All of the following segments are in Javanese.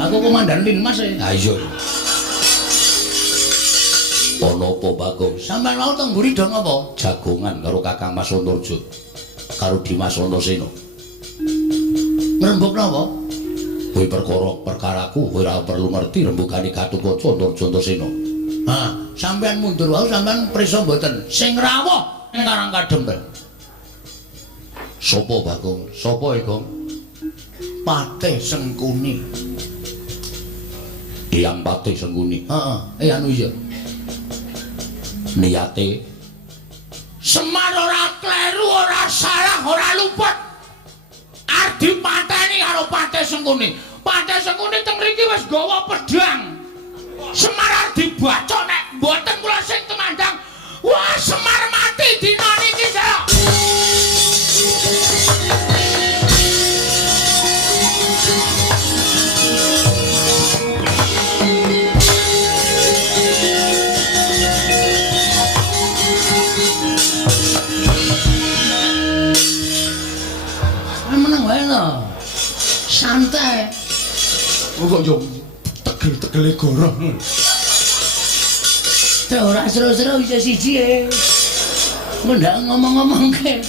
Aku komandan Linmas e. Ha iya. Ana apa Bagong? Sampeyan mau teng mburi dong apa? Jagongan karo Kakang Mas Antarja karo Dimas Antasena. Ngrembug napa? Kowe perkaraku kowe ora perlu ngerti rembugane Gatotkaca Antarja Antasena. Ha, sampeyan mundur wae sampeyan prisa mboten. Sing rawuh ning Karang Kadempel. Sopo Bagong? Sopo e, Gong? Patih Sengkuni. Hyang Patih Sengkuni. Heeh, anu iya. Niate Semar ora kleru, ora salah, ora luput. Arep dipateni karo Patih Sengkuni. Patih Sengkuni teng mriki wis gawa pedhang. Semar arep dibacok nek mboten kula sing temandang. Wah, Semar mati dina niki, Cak. Meneng wae to. Santai. Kok yo tegel-tegele goroh. Teh ora seru-seru bisa siji e. Ndak ngomong-ngomongke.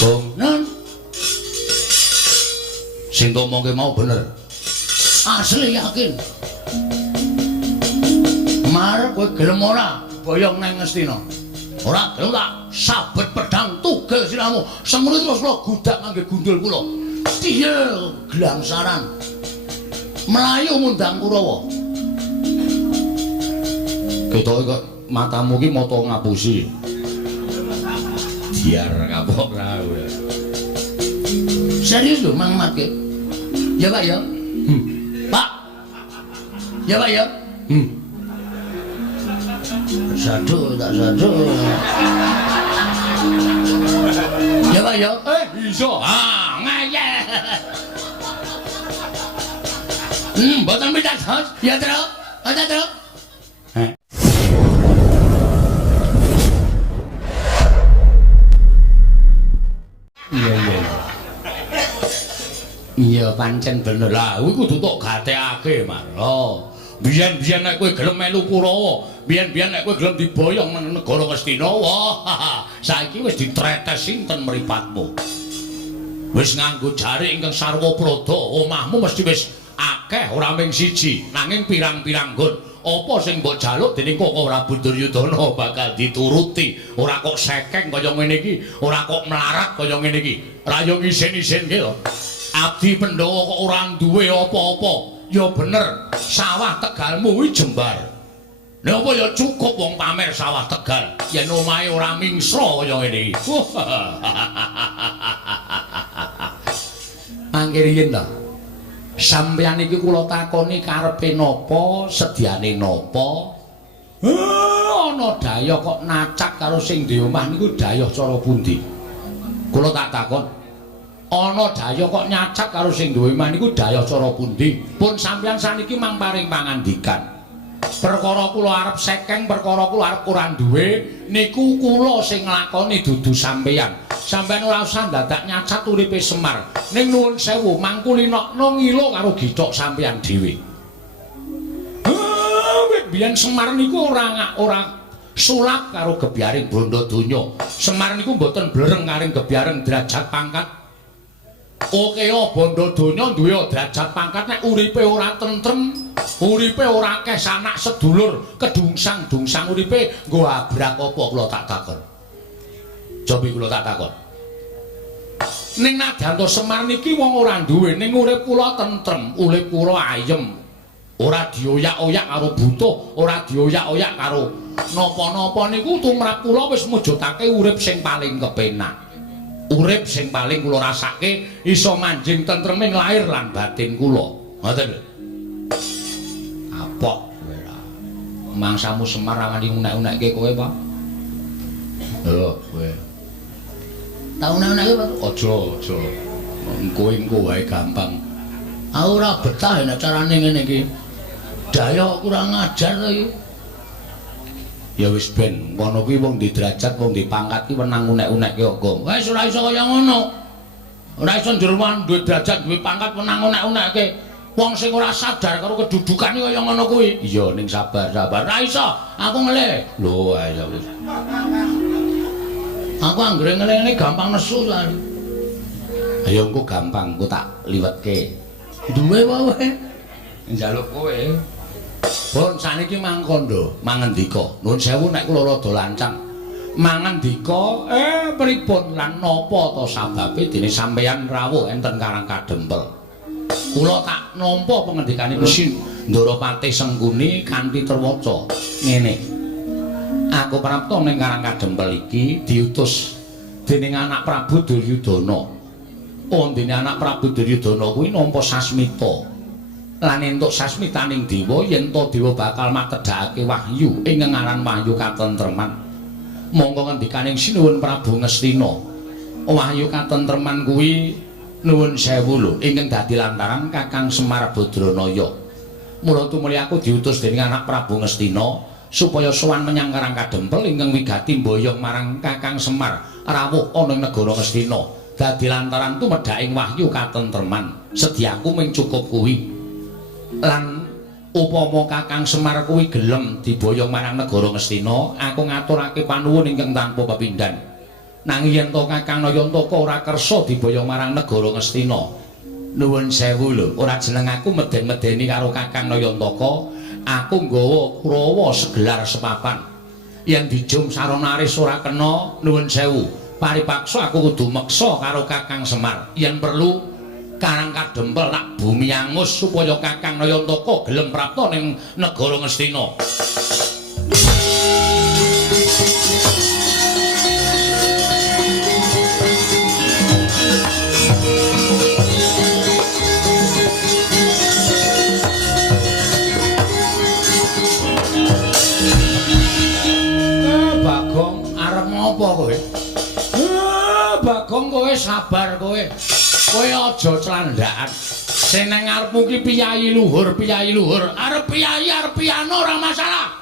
Gong, Non, sing omongke mau bener. asli yakin. Mar kowe gelem ora boyong nang Ngastina. Ora gelem tak sabet pedhang tugel siramu. Semene terus kula gudak ngangge gundul kula. Piye glangsaran. Melayu mundang Kurawa. Ketoke kok matamu ki mata ngapusi. Diar kapok ra kowe. Serius lho Mang Mat ke? Ya Pak ya. Pak. Ya Pak ya. Sadu tak sadu. Ya Pak ya. Iso. Ah, ngayeh. Mboten pitados. Ya, Tru. Ada, Tru. Iya pancen bener lah, kuwi kudu tok gatekake Mas. Oh, biyen-biyen nek kowe gelem melu Kurawa, biyen-biyen nek kowe gelem diboyong nang negara Ngastina, wah, saiki wis ditretes sinten mripatmu. Wis nganggo jari ingkang sarwa prada, omahmu mesti wis akeh ora mung siji, nanging pirang-pirang nggon. Apa sing mbok jaluk dening Koko Prabu Duryudana bakal dituruti. Ora kok sekeng kaya ngene iki, ora kok melarat kaya ngene iki. Ra yo isin-isinke lho. Abdi Pandhawa kok ora duwe apa-apa. Ya bener, sawah Tegalmu kuwi jembar. Nek apa ya cukup wong pamer sawah Tegal. Yen omahe ora mingsra kaya ngene iki. Mangke riyen ta. Sampeyan iki kula takoni karepe napa, sediane napa? Ana daya kok nacak karo sing duwe omah niku daya cara pundi? Kula tak takon. Ana daya kok nyacak karo sing duwe omah niku daya cara pundi? Pun sampeyan saniki mang paring pangandikan. Perkara kula arep sekeng, perkara kula arep ora duwe, niku kula sing nglakoni dudu sampeyan. Sampeyan ora usah dadak nyacat uripe Semar. Ning nuwun sewu, mangkulinokno ngilo karo githok sampeyan dhewe. Biyen Semar niku ora sulap karo gebyaring Brandadonya. Semar niku mboten blereng karing gebyaring derajat pangkat. Oke, Brandadonya duwe derajat pangkat nek uripe ora tentrem, uripe ora akeh sanak sedulur, kedungsang-dungsang uripe nggo abrak apa kula tak takon. Cobi kula tak takon. Ning Nadanto Semar niki wong ora duwe, ning urip kula tentrem, urip kula ayem. Ora dioyak-oyak karo butuh, ora dioyak-oyak karo napa-napa niku tumrap kula wis mujudake urip sing paling kepenak. Urip sing paling kula rasake iso manjing tentreming lahir lan batin kula. Ngoten lho. Apok kowe ra. Mangsamu Semar rawani unek-unekke kowe, Pak. Lho, kowe. Tau unek-unekke, Pak? Aja. Engko wae gampang. Aku ora betah nek carane ngene iki. Daya kurang ajar to iki. Ya wis ben ngono kuwi wong di derajat wong di pangkat ki wenang unek-unekke kok. Wis ora iso kaya ngono. Ora iso njur duwe derajat duwe pangkat wenang unek-unekke. Wong sing ora sadar karo kedudukane kaya ngono kuwi. Iya ning sabar. Ra iso, aku ngele. Lho ae. Aku anggere ngene gampang nesu soalé. Ayo engko gampang engko tak liwetke. Duwe wae. Njaluk kowe. Pun saniki mangkondo, mangendika. Nuwun sewu nek kula rada lancang. Mangandika pripun lan napa ta sababe dene sampeyan rawuh enten Karang Kadempel. Kula tak nampa pengendikanipun Ndorapati Sengkuni kanthi terwaca ngene. Aku prapta ning Karang Kadempel iki diutus dening anak Prabu Duryudana. Ondene anak Prabu Duryudana kuwi nampa sasmita. Lan entuk sasmitaning dewa yen to dewa bakal makedhake wahyu ing ngaran wahyu katentreman. Monggo ngendikaning sinuwun Prabu Ngastina. Wahyu katentreman kuwi nuwun sewu lho ingkang dadi lantaran Kakang Semar Badranaya. Mula tumuli aku diutus dening anak Prabu Ngastina supaya sowan menyang Karang Kadempel ingkang wigati mboyong marang Kakang Semar rawuh ana ing negara Ngastina. Dadi lantaran tumedhaking wahyu katentreman, sedyaku mung cukup kuwi. Lan upama Kakang Semar kuwi gelem diboyong marang negara Ngastina, aku ngaturake panuwun ingkang tanpa pepindhan. Nanging yen to Kakang Nayantaka ora kersa diboyong marang negara Ngastina, nuwun sewu lho, ora jeneng aku meden-medeni karo Kakang Nayantaka, aku nggawa Kurawa segelar sepapan. Yen dijum saronaris ora kena, nuwun sewu, paripaksa aku kudu meksa karo Kakang Semar. Yen perlu Karang Kadempel tak bumi angus supaya Kakang Nayantaka gelem prapta ning negara Ngastina. Bagong arep ngopo kowe? Bagong kowe sabar kowe. Kowe aja clandhakan. Sing nang ngarepmu ki piyayi luhur, piyayi luhur. Arep piyayi arep piano ora masalah.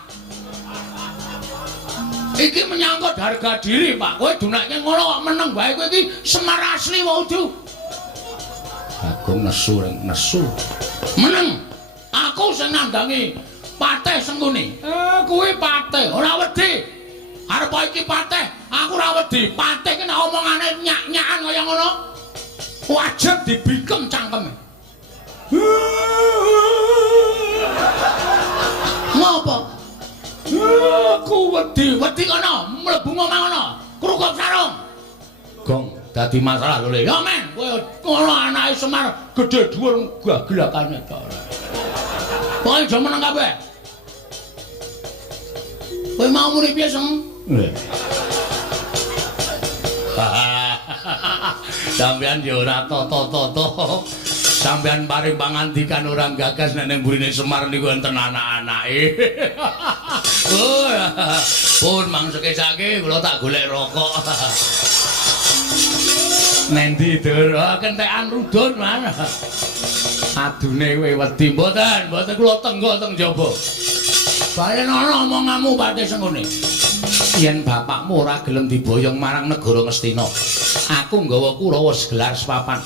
Iki menyangkut harga diri, Pak. Kowe dunake ngono kok meneng bae kowe iki Semar asli wae udu. Bagong nesu ring nesu. Meneng. Aku sing nandangi Patih Sengkuni. Kuwi Patih, ora wedi. Arep iki Patih, aku ora wedi. Patih ki nek omongane nyak-nyakan kaya ngono, wajib dibikem cangkeme. Ngopo? Aku wedi kono, mlebu ngomong kono. Krukup sarung. Gong, dadi masalah lho, Le. Ya men, kowe ngono anake Semar gedhe dhuwur gagelakane to. Kowe aja meneng kabeh. Kowe mau muni piye, Seng? Sampeyan ya ora toto-toto. Sampeyan paring pangandikan orang gagas nek ning burine Semar niku enten anak-anake. Oh, pun mangsekake kula tak golek rokok. Nendi dur, kentekan rudun mana? Adune kowe wedi mboten kula tenggo teng jaba. Balen ana omonganmu Patih Sengkuni. Yen bapakmu ora gelem diboyong marang negara Ngastina, aku nggawa Kurawa segelar sepapan.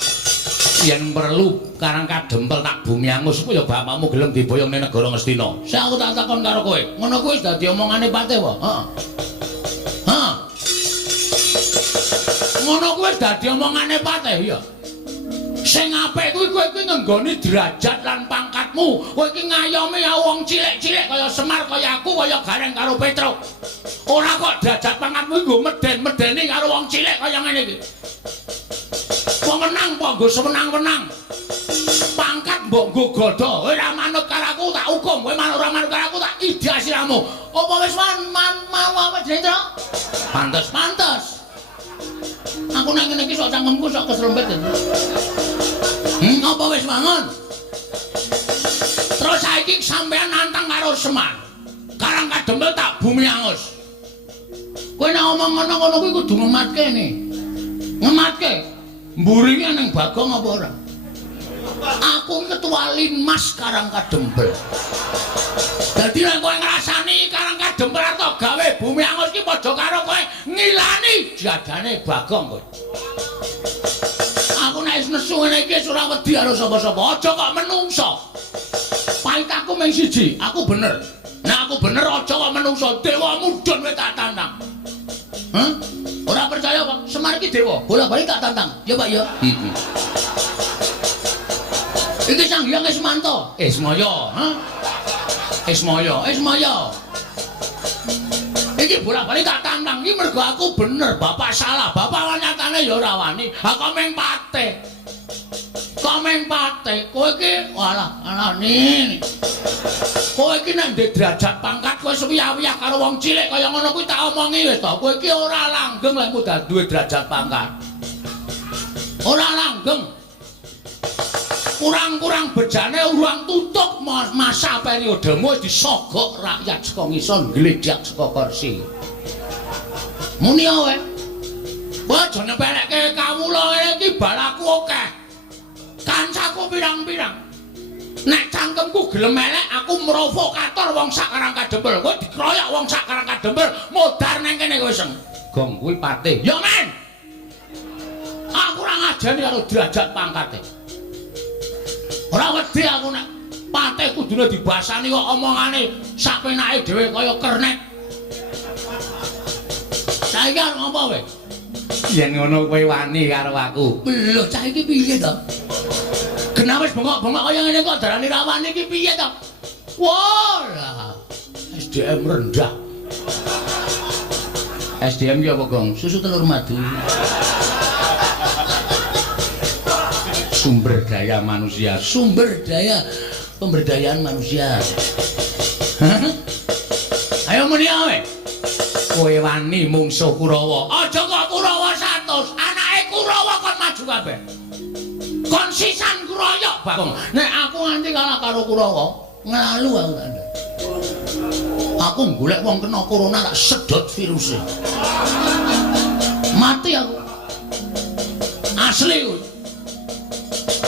Yen perlu Karang Kadempel tak bumi angus supaya bapakmu gelem diboyong ning negara Ngastina. Sing aku tak takon karo kowe, ngono kuwi wis dadi omongane Patih wae. Heeh. Ngono kuwi wis dadi omongane Patih ya. Sing apik kuwi kowe iki ngenggoni derajat lan pangkatmu. Kowe iki ngayomi ya wong cilik-cilik kaya Semar kaya aku kaya Gareng karo Petruk. Ora kok derajat pangkatmu iku meden-medeni karo wong cilik kaya ngene iki. Wong menang apa nggo semenang-menang. Pangkat mbok nggo godho. Kowe ora manut karo aku tak hukum. Kowe ora manut karo aku tak idiasi ramu. Apa wis mau apa jeneng? Pantes. Aku nang ngene iki sok cangkemku sok keslempet. Apa wis mangun? Terus saiki sampean nantang karo Semar. Karang Kadempel tak bumi angus. Kowe nek ngomong ngono kuwi kudu ngematke ne. Ngematke. Mburinge ning Bagong apa ora? Aku ketua Linmas Karang Kadempel. Dadi nek kowe ngrasani Karang Kadempel arep gawe bumi angus ki padha karo kowe ngilani jagane Bagong kowe. Aku nek wis nesu ngene iki ora wedi karo sapa-sapa. Aja kok menungso. aku mung siji, aku bener. Nah aku bener aja kok menungso dewa mudhun kowe tak tantang. Hah? Ora percaya kok Semar iki dewa, bola-bali tak tantang. Ya Pak ya. Iki Sang Hyang Ismanto, Ismaya, hah? Ismaya. Iki bola-bali tak tantang iki mergo aku bener, bapak salah. Bapak nyatane ya ora wani. Ha kok meng pate. Kowe iki alah ning. Kowe iki nek ndek derajat pangkat kowe suwi-wiyah karo wong cilik kaya ngono kuwi tak omongi wis to. Kowe iki ora langgeng lek mudah duwe derajat pangkat. Ora langgeng. Kurang-kurang bejane urang tutup masa periodemu wis disogok rakyat saka ngisor gledhak saka kursi. Muni wae. Kowe aja nyepelekke kawula ngene iki balaku akeh. Kancaku pirang-pirang. Nek cangkemku gelem elek aku provokator wong sakarang kadempel. Kowe dikroyok wong sakarang kadempel modar nang kene kowe seng. Gong kuwi patih. Ya men. Aku ora ngajeni karo derajat pangkate. Ora wedi aku nek patih kudune dibasani kok omongane sapenake dhewe kaya kernet. Saiki arep ngopo kowe? Yen ngono kowe wani karo aku. Lho cah iki piye to? Kenapa wis bengok-bengok kaya ngene kok darani ra wani iki piye to? Wah. SDM rendah. SDM ki apa, Gong? Susu telur madu. Sumber daya manusia, sumber daya pemberdayaan manusia. Ayo muni ae. Kowe wani mungsuh Kurawa. Aja kok Kurawa 100, anake Kurawa kon maju kabeh. Kon sisan kroyok, Bang. Nek aku nganti kalah karo Kurawa, nglalu aku tak. Aku golek wong kena corona tak sedot virusé. Mati aku. Asli kuwi.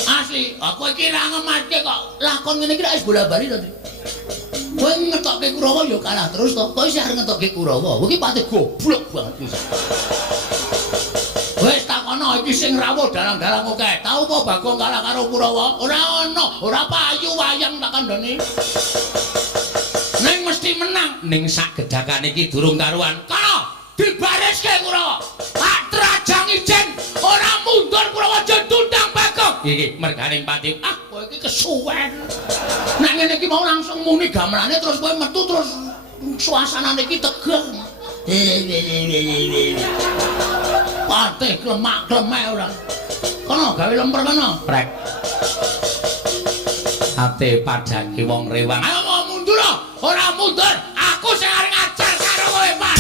Asli, aku iki ra ngematke kok lakon ngene iki ra wis bola-bali to. Kowe ngetokke Kurawa ya kalah terus to. Kowe isih arep ngetokke Kurawa. Kowe iki pati goblok banget iki. Wis takono iki sing rawuh dalang-dalang akeh. Tau apa Bagong kalah karo Kurawa? Ora ono, ora payu wayang tak kandhani. Ning mesti menang. Ning sak gedakan iki durung karuan. Kono dibariske Kurawa. Tak trajang ijen ora mundur Kurawa jendundang Bagong. Iki merganing pati. Ah, kowe iki kesuwen. Nek ngene iki mau langsung muni gamelane terus kowe metu terus suasanane iki tegang. Patih klemak-klemek ora. Kono gawe lemper kono. Prek. Ate padake wong rewang. Ayo mau mundur ora mundur. Aku sing arep ngajar karo kowe, Pak.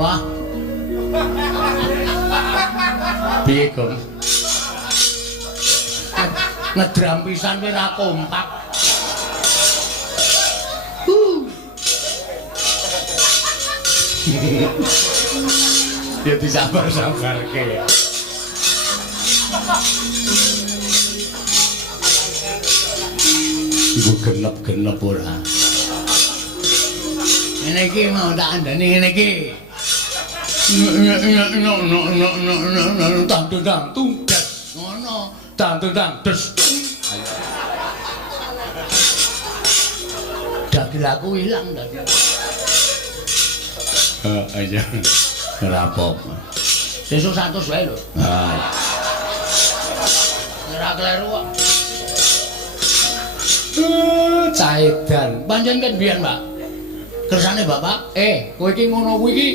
Wah. Piye, Gong? Ngedram pisan kowe ra kompak. Ya disabar-sabarke ya. Iku genep-genep ora. Ngene iki mau tak andani ngene iki. Tang-tang tunggas ngono. Tang-tang des. Dagel aku ilang tadi. Aja. Ora apa-apa. Sesuk 100 wae lho. Ora kleru kok. Caedan. Pancen ket biyen, Pak. Kersane Bapak, kowe iki ngono kuwi iki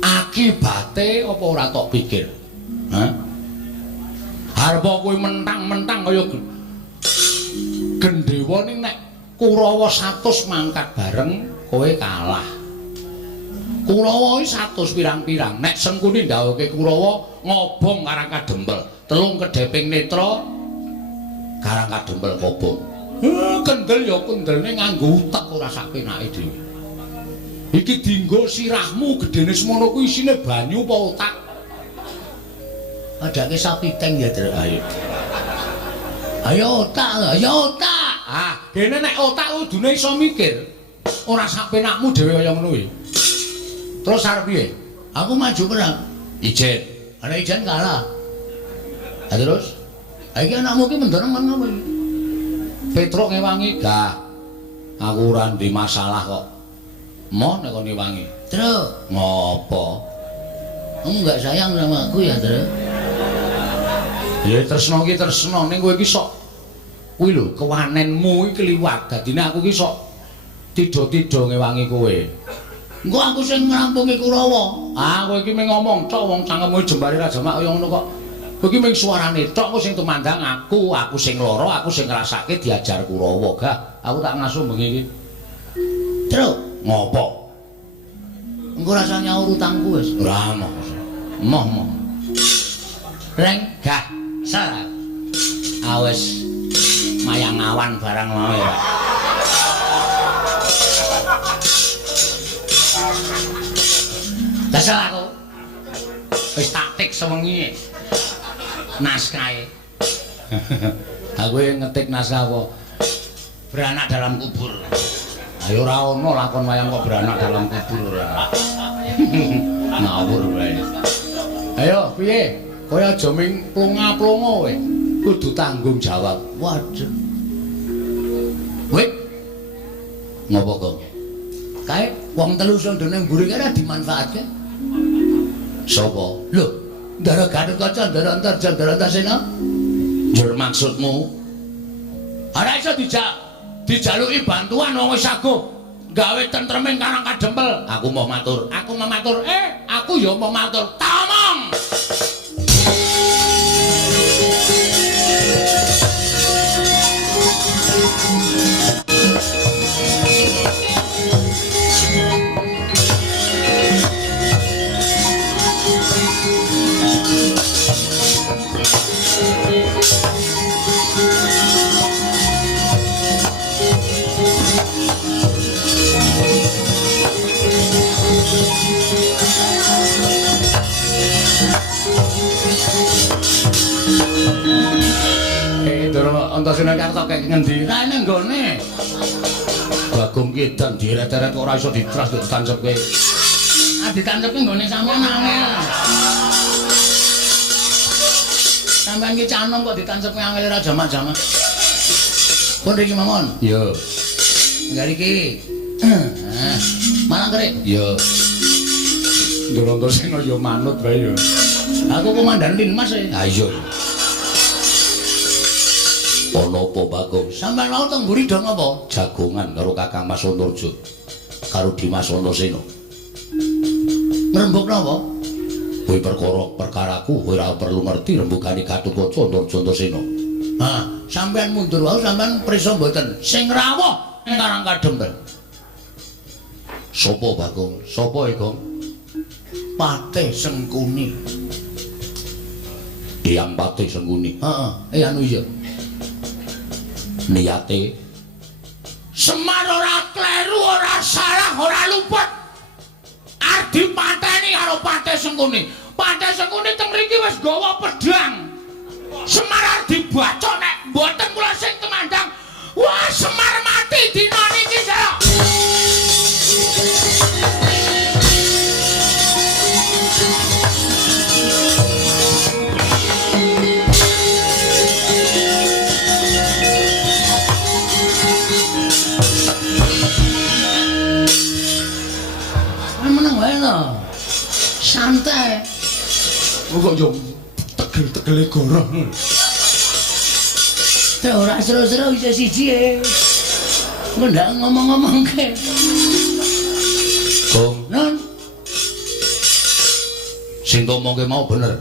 akibate apa ora tok pikir? Hah? Arep kowe mentang-mentang kaya gendhewa ning nek Kurawa 100 mangkat bareng kowe kalah. Kurawa iki 100 pirang-pirang. Nek Sengkuni ndawuhke Kurawa ngobong Karang Kadempel, telung kedheping netra Karang Kadempel kobong. Kendel ya kendelne nganggo utek ora sapenake dhewe. Iki dienggo sirahmu gedene semono kuwi isine banyu apa otak? Adake sapi teng ya, Dre. Ayo. Ayo otak, ayo otak. gene nek otak kudune iso mikir. Ora sapenakmu dhewe kaya ngono kuwi. Terus arep piye? Aku maju perang. Ijen. Ana ijen kalah. Ha terus? Ha iki anakmu ki mendorong man ngopo iki? Petruk ngewangi gah. Aku ora ndek masalah kok. Mon nek kon ngewangi. Truk, Ngopo? kamu enggak sayang sama aku ya, Truk? Ya tresno ki tresno ning kowe iki sok kuwi lho kewanenmu iki kliwat. Dadine aku ki sok tido-tido ngewangi kowe. Engko aku sing ngrampungi Kurawa. Ah kowe iki mung ngomong tok wong cangkemmu jembare ra jamak kaya ngono kok. Kowe iki mung suarane tok sing tumandang aku sing lara, aku sing ngrasake diajar Kurawa. Gah, aku tak ngaso bengi iki. Truk, Ngopo? engko rasa nyaur utangku wis. Ora moh. Moh. Reng, Gah, salah. Awes mayang awan barang mau ya. Dasar aku. Wis taktik sewengi. Naskahe. Aku ngetik naskah apa? Beranak dalam kubur. Ayo ora ono lakon wayang kok beranak dalam kubur ora. Ngawur wae. Ayo piye? Kowe aja ming plonga-plonga kowe. Kudu tanggung jawab. waduh. Wit. Ngopo kok? Kae wong telu sondone mburi kira dimanfaatke. Sapa? Lho, Ndara Gatotkaca, Ndara Antarja, Ndara Antasena. Jur maksudmu? Ora iso dijaluki bantuan wong wis saguh gawe tentreming Karang Kadempel. Aku mau matur. Aku mau matur. Aku ya mau matur. Tak omong. Antasena Karta kek ngendi? Ra ning nggone. Bagong Kidan direret-eret kok ora iso ditras ditancapke. Ditancepke nggone sampean angel. Sampeyan ki canom kok ditancepke angel ra jamak-jamak. Pun iki mamon. Yo. Nggali iki. Malang kerik. Yo. Antasena yo manut wae yo. Aku komandan Linmas e. Ha iya. Ono apa Bagong? Sampeyan mau teng mburi dong apa? Jagongan karo Kakang Mas Antarja karo Dimas Antasena. Ngrembug napa? Kowe perkaraku kowe ora perlu ngerti rembugane Gatotkaca Antarja. Ha, sampeyan mundur wae sampeyan prisa mboten. Sing rawuh ning Karang Kadempel. Sopo Bagong? Sopo Gong? Patih Sengkuni. Hyang Patih Sengkuni. Heeh, anu iya. Niate Semar ora kleru, ora salah, ora luput. Arep dipateni karo Patih Sengkuni. Patih Sengkuni teng mriki wis gawa pedhang. Semar arep dibacok nek mboten kula sing temandang. Wah, Semar mati dina niki, Jaya. Santai. Kok yo tegel-tegele goroh. Teh ora seru-seru bisa siji e. Ndak ngomong-ngomongke. Gong, Non, sing ngomongke mau bener.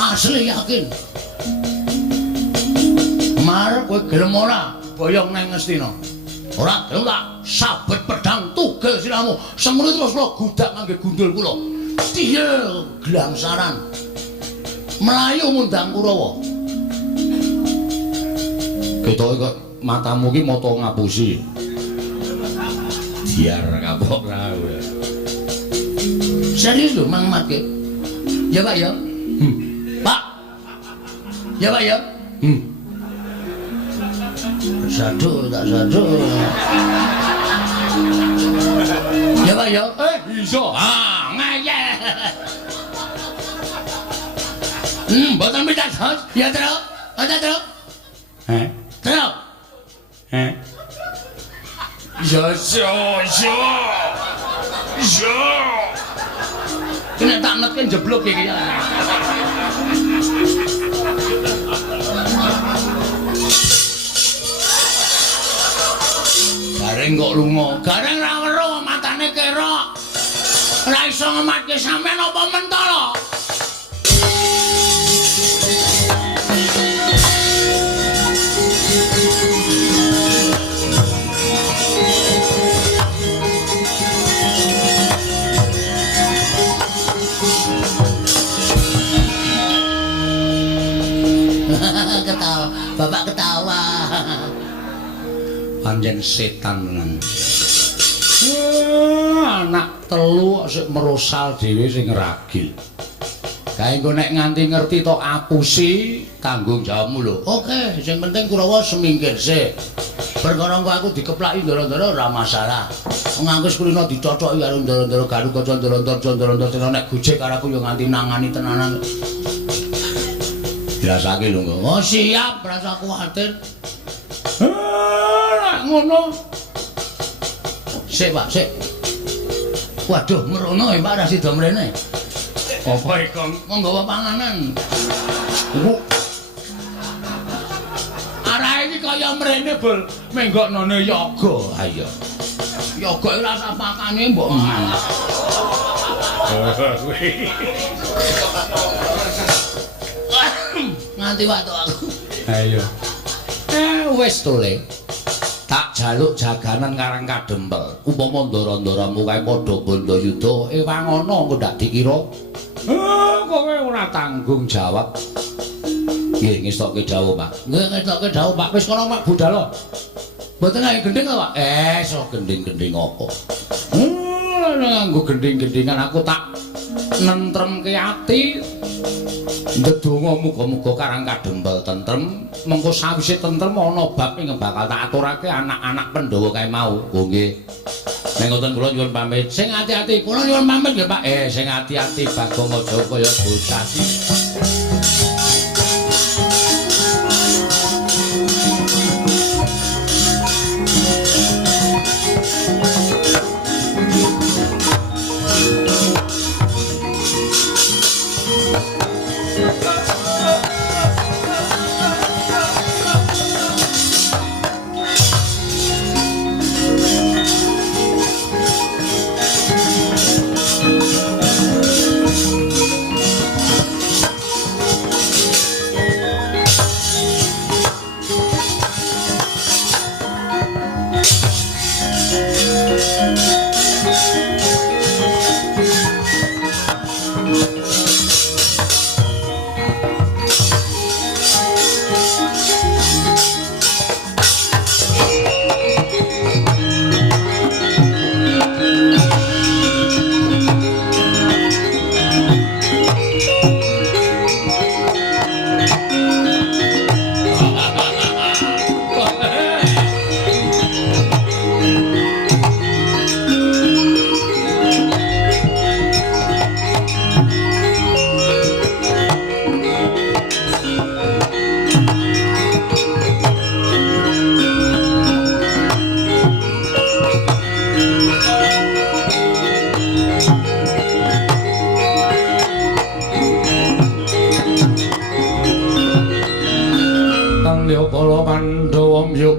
asli yakin. Mar kowe gelem ora boyong nang Ngastina? Ora gelem tak sabet pedang tugel siramu. Semene terus kula gudak ngangge gundul kula. Iya, glangsaran. Melayu ngundang Kurawa. Ketoke kok matamu ki mata ngapusi. Biar kapok ra. Serius lho Mang Mat ke? Ya Pak ya. Pak. Ya Pak ya. Sadu tak sadu. Ya Pak ya. Iso. Ah, ngayal. Mboten pitados. Ya, Tru. Ada, Tru. Tru. Ya. Kena tak netke jeblok iki ya. Gareng kok lunga. Gareng ra weruh matane kerok. Ora iso ngematke sampean apa mentolo. Ketawa, bapak ketawa. Panjen setan tenan. Anak telu sik merosal dhewe sing ragil. Kae engko nek nganti ngerti tok apusi tanggung jawabmu lho. Oke, sing penting Kurawa semingkir sik. Perkara engko aku dikeplaki ndara-ndara ora masalah. Wong angkus kulino dicocoki karo ndara-ndara garuk kaca ndara-ndara nek gojek karo aku yo nganti nangani tenanan. Dirasake lho engko. Oh siap, rasa kuwatir. Ngono. Sik, Pak, sik. Waduh, merono ya Pak ra sida mrene. Apa iku? Monggo panganan. Iku. Arahe iki kaya mrene bol menggoknone yoga. Ha iya. Yoga iki rasa pakane mbok mangan. Nganti waktu aku. Ayo. Wis to Le. Tak jaluk jaganan Karang Kadempel. Upama ndara-ndaramu kae padha Bandayuda ewangono engko ndak dikira. Kowe ora tanggung jawab. Nggih ngestokke dawuh, Pak. Nggih ngestokke dawuh, Pak. Wis kono Pak budal. Mboten ae gending to, Pak. So gending-gending apa? Nganggo gending-gendingan aku tak nentremke ati. Ndedonga muga-muga Karang Kadempel tentrem. Mengko sawise tentrem ana bab ing bakal tak aturake anak-anak Pandhawa kae mau. Oh nggih. Nek ngoten kula nyuwun pamit. Sing ati-ati kula nyuwun pamit nggih Pak. Sing ati-ati Bagong aja kaya bosasi.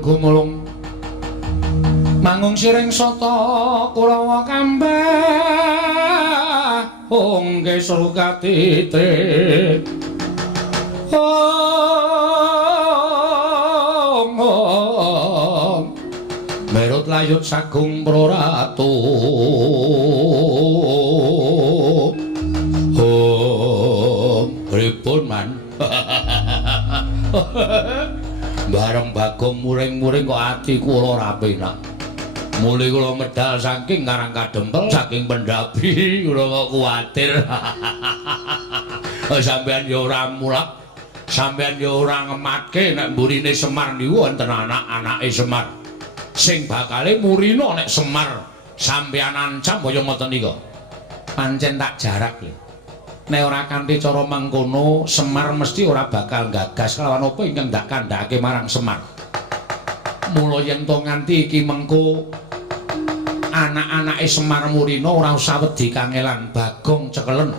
Gumulung mangung siring sata Kurawa kambah ongke surukatite merut layut sagung praratu pripun man bareng Bagong muring-muring kok ati kula ora penak. Mule kula medal saking Karang Kadempel, saking Pendapi kula kok kuwatir. Sampeyan ya ora mulak Sampeyan yo ora ngematke nek mburine Semar niku wonten anak-anake Semar. Sing bakale murina nek Semar sampeyan ancam kaya ngoten nika. Pancen tak jarak lho. Nek ora kanthi cara mengkono, Semar mesti ora bakal gagas kelawan apa ingkang ndak kandhake marang Semar. Mula yen to nganti iki mengko anak-anake Semar Murina ora usah wedi kangelan, Bagong cekelen.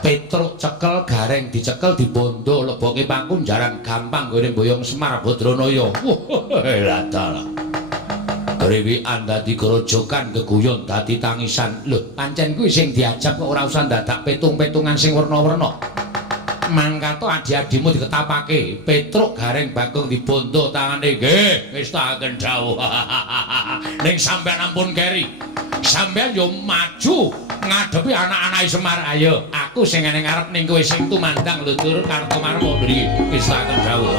Petruk cekel, Gareng dicekel, dibondo leboke pakunjaran gampang gone boyong Semar Badranaya. Lah dalah. Rewikan dadi grojokan, geguyon dadi tangisan. Lho, pancen kuwi sing diajab kok ora usah dadak petung-petungan sing werna-werna. Mangkato adi-adimu diketapake, Petruk Gareng Bagong dibondo tangane. Nggih, wis taken dawuh. Ning sampeyan ampun keri. Sampeyan yo maju ngadepi anak-anake Semar. Ayo, aku sing ngene ngarep ning kowe sing tumandang lho turut karo kemarmo mriki. Wis taken dawuh.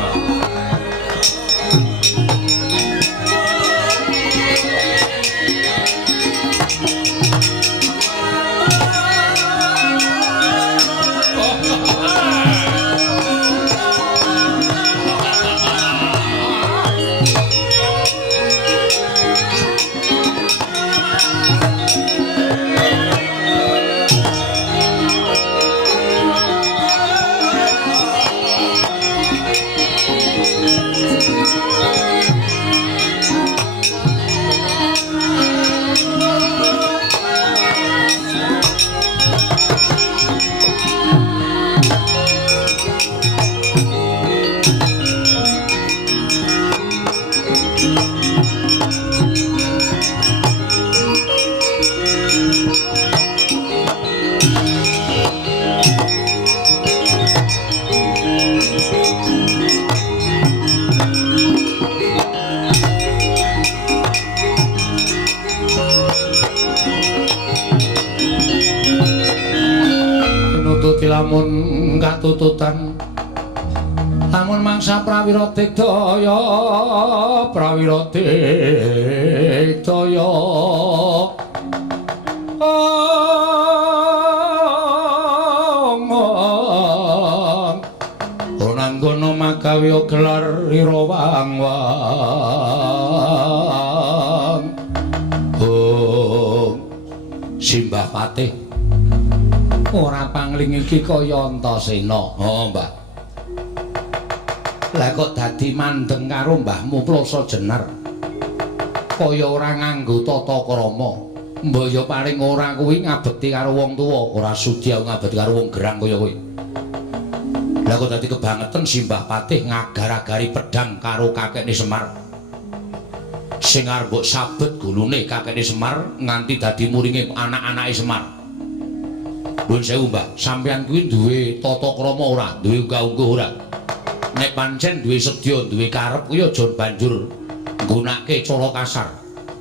Lamun katututan lamun mangsa prawira digdaya onanggono magawe gelar ira wang-wang Simbah Patih ora pangling iki kaya Antasena. Oh, Mbah. Lah kok dadi mandeng karo mbahmu Plasa Jenar. Kaya ora nganggo tata krama. Mbah ya paling ora kuwi ngabekti karo wong tuwa, ora sudi ngabekti karo wong gerang kaya kowe. Lah kok dadi kebangetan Simbah Patih ngagar-agari pedang karo kakekne Semar. Sing arep mbok sabet gulune kakekne Semar nganti dadi muringe anak-anake Semar. Nuwun sewu, Mbah, sampeyan kuwi duwe tata krama ora, duwe unggah-ungguh ora? Nek pancen duwe sedya, duwe karep kuwi aja banjur nggunakake cara kasar.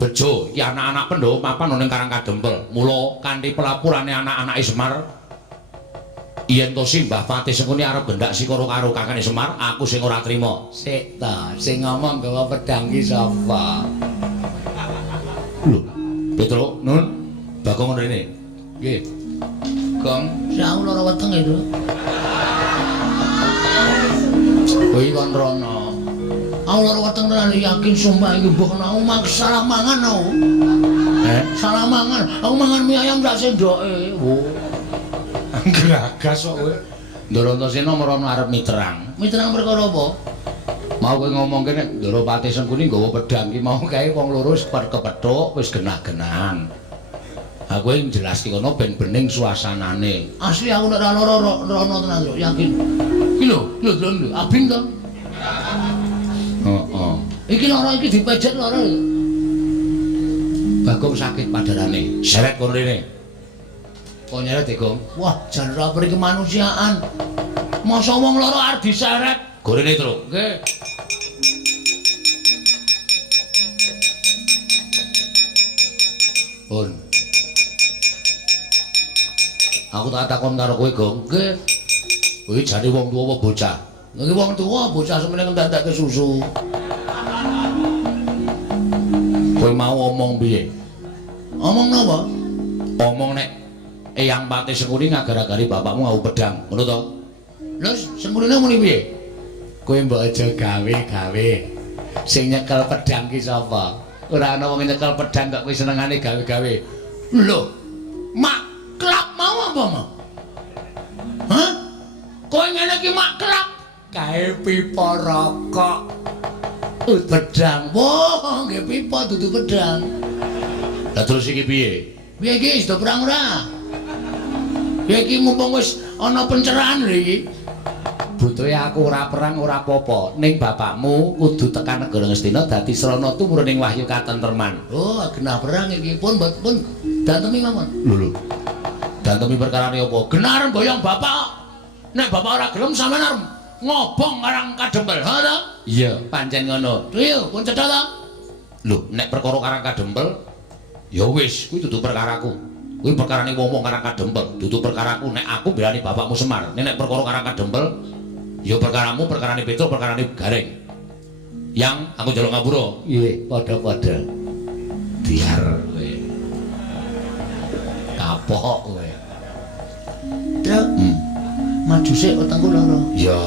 Bejo, iki anak-anak Pandhawa mapan ning Karang Kadempel. Mula kanthi pelapurane anak-anake Semar, yen to Simbah Patih Sengkuni arep gendak sikara karo kakane Semar, aku sing ora trima. Sik ta, sing ngomong gawa pedang ki sapa? Lho, Petruk, Nun, Bagong rene. Nggih. Kang, saya lara weteng itu. Kowe kon rono. Aku lara weteng tenan yakin sumpah iki mbok ana omah salah mangan aku. Salah mangan. Aku mangan mie ayam sak sendoke. Wo. Geragas kok kowe. Ndara Antasena merono arep miterang. Miterang perkara apa? Mau kowe ngomongke nek Ndara Patih Sengkuni nggawa pedang iki mau kae wong loro wis kepethuk wis genah-genahan. Aku yang jelas di kono ben bening suasanane. Asli aku nek ora rono tenan lho, yakin. Iki lho, abing to. Heeh. Iki lara iki dipejet lara. Bagong sakit padarane. Seret kono rene. Kok nyeret e, Gong? Wah, jan ora pri kemanusiaan. Masa wong lara arep diseret. Gorene, Tru. Nggih. Pun. Aku tak takon karo kowe, Gong. Nggih. Kowe jane wong tuwa apa bocah? Iki wong tuwa, bocah semene ngentek susu. Kowe mau omong piye? Omong napa? Omong nek Eyang Patih Sengkuni ngagar-agari bapakmu ngau pedang, ngono to? Lho sengkurine muni piye? Kowe mbok aja gawe-gawe. Sing nyekel pedang ki sapa? Ora ana wong nyekel pedang kok kowe senengane gawe-gawe. Lho, mak klap mau apa mau? Hah? Kowe ngene iki mak klap Kae pipa rokok. pedang. Wah, nggih pipa dudu pedang. Lah terus iki piye? Piye iki sudah perang ora? Piye iki mumpung wis ana pencerahan lho iki. Butuhe aku ora perang ora apa-apa, ning bapakmu kudu tekan negara Ngastina dadi srana tumurning wahyu katentreman. Oh, genah perang iki pun dantemi mawon. Lho. Dantemi perkarane apa? Genar boyong bapak. Nek bapak ora gelem sampean arep ngobong karang kadempel, ha ta? Iya, pancen ngono. Iya, pun cedhak ta? Lho, nek perkara karang kadempel ya wis, kuwi dudu perkaraku. Kuwi perkarane wong karang kadempel, dudu perkaraku. Nek aku belani bapakmu Semar, nek perkara karang kadempel ya perkaramu, perkarane Petruk, perkarane Gareng. Yang aku njaluk ngapura. Nggih, padha-padha. Biar kowe. Kapok kowe. Truk. Maju sik wetengku loro. Ya.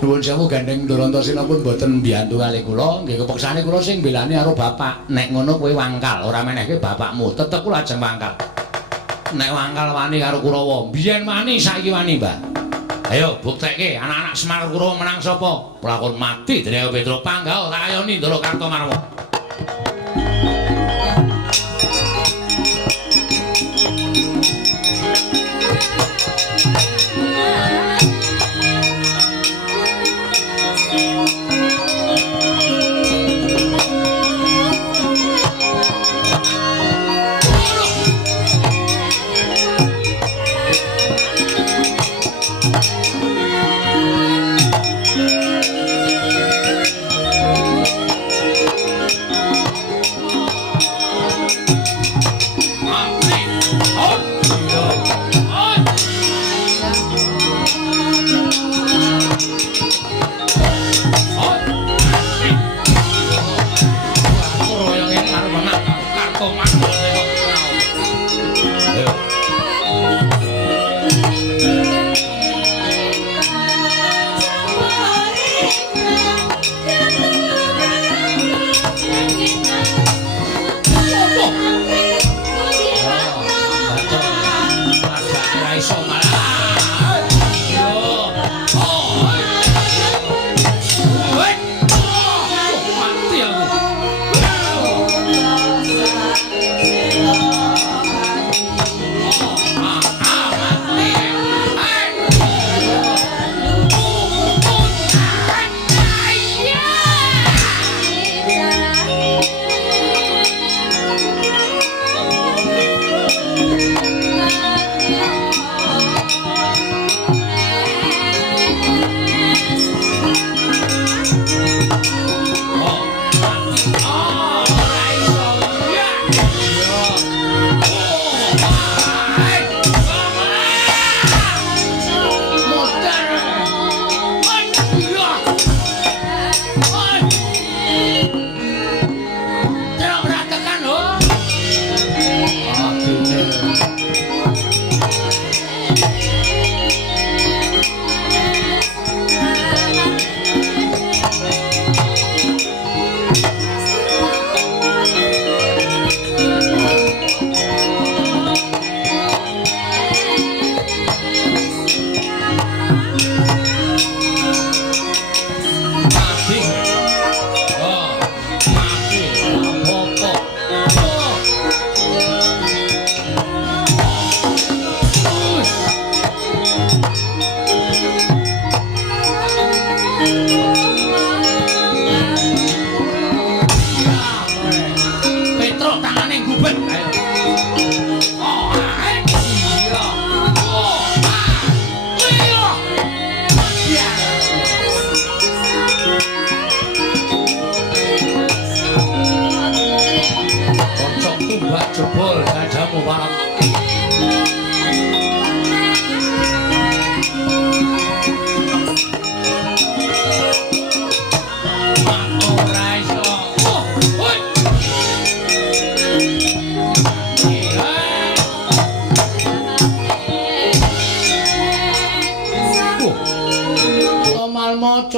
Nuwun sewu Gandeng Durantasena pun boten mbiyantu kalih kula, nggih kepeksane kula sing belani karo bapak. Nek ngono kowe wangkal, ora menehke bapakmu, tetep kula ajeng wangkal. Nek wangkal wani karo Kurawa, biyen wani saiki wani, Mbah. Ayo buktekke anak-anak Semar Kurawa menang sapa? Pelakon mati dening Petruk Panggau tak ayoni Ndara Kartomarma.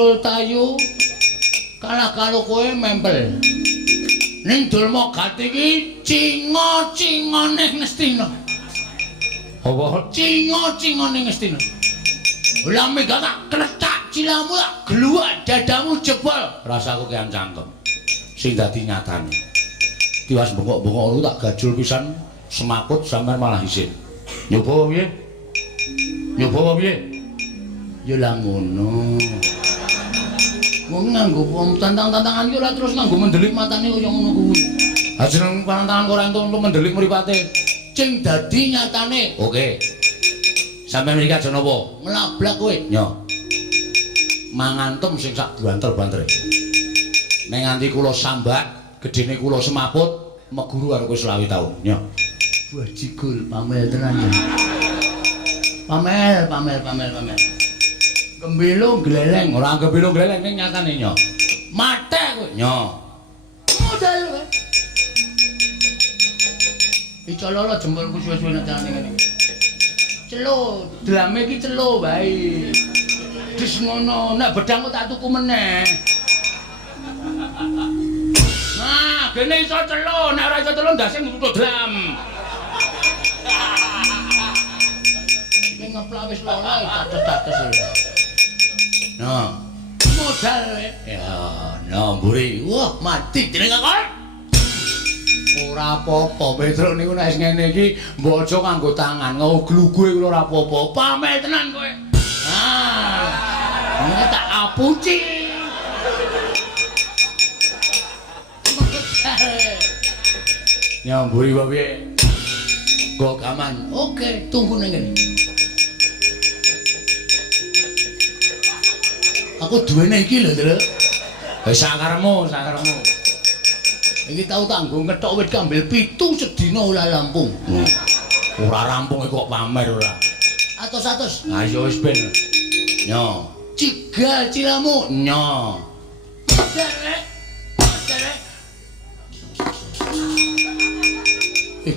Sultayu kalah karo kowe mempel. Ning Dulma Gati iki cinga-cingane Ngastina. Apa? Cinga-cingane Ngastina. Lah mega tak klecak cilamu tak gluwak dadamu jebol. Rasaku kean cangkem. Sing dadi nyatane. Tiwas bengok-bengok lu tak gajul pisan semakut sampean malah isin. Nyoba piye? Nyoba piye? Ya lah ngono. Wong nganggo tantang-tantangan iki ora terus nganggo mendelik matane kaya ngono kuwi. Ha jeneng pantangan kok ora entuk mendelik mripate. Sing dadi nyatane. Oke. Sampeyan mriki aja napa? Nglablak kowe. Nyo. Mangantem sing sak banter-bantere. Ning nganti kula sambak, gedene kula semaput, meguru karo kowe 20 taun. Nyo. Wah jigul pamel tenan ya. Pamel. Gembelo gleleng, Ora gembelo gleleng ning nyatane nyo. mate kowe. Nyo. Modal kowe. Ica lolo jempolku suwe-suwe nang jane ngene. Celo, drame iki celo bae. Dis ngono, nek bedang kok tak tuku meneh. Nah, kene iso celo, nek ora iso celo ndase nutuk dram. Iki ngeplak wis loro tates-tates. Nah, modal kowe. Ya, no mburi. Wah, mati jeneng kakon. Ora apa-apa, Petruk niku nek ngene iki mbok aja nganggo tangan, nganggo glugue kula ora apa-apa. Pamel tenan kowe. Ah. Ini tak apuci. Nyamburi wae piye? Kok aman. Oke, tunggu nang ngene. Aku duwene iki lho, Tru. Wis sakaremu. Iki tau tanggo ngethok wit kambil 7 sedina ora rampung. Ora rampung kok pamer ora. Atos-atos. Ha ya wis ben. Nyo. Cigal cilamu. Nyo. Derek.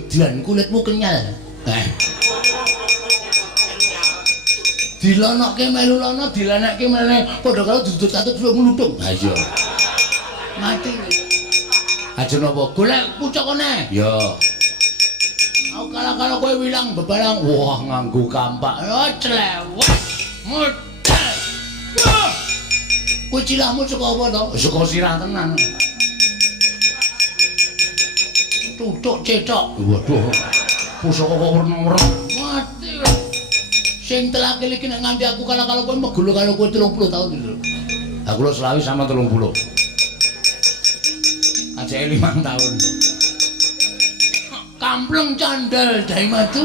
Dilan kulitmu kenyal. Dilonokke melu lono, dilanekke meneh padha karo dudut-atut suwe ngluthung. Ha iya. Mati. Aja napa? Golek pucukane. Ya. Aku kalah-kalah kowe wilang bebalang. Wah, nganggo kampak. Oh, clewek. Modal. Wah. Kowe cilahmu saka apa to? Saka sirah tenan. Tutuk cetok. Waduh. Pusaka kok werna-werna. Mati. Sing telakil iki nek nganti aku kalah-kalah kowe megulu karo kowe 30 tahun iki lho. Aku lho 20 sama 30. Ajake 5 tahun. Kampleng candal dai matu.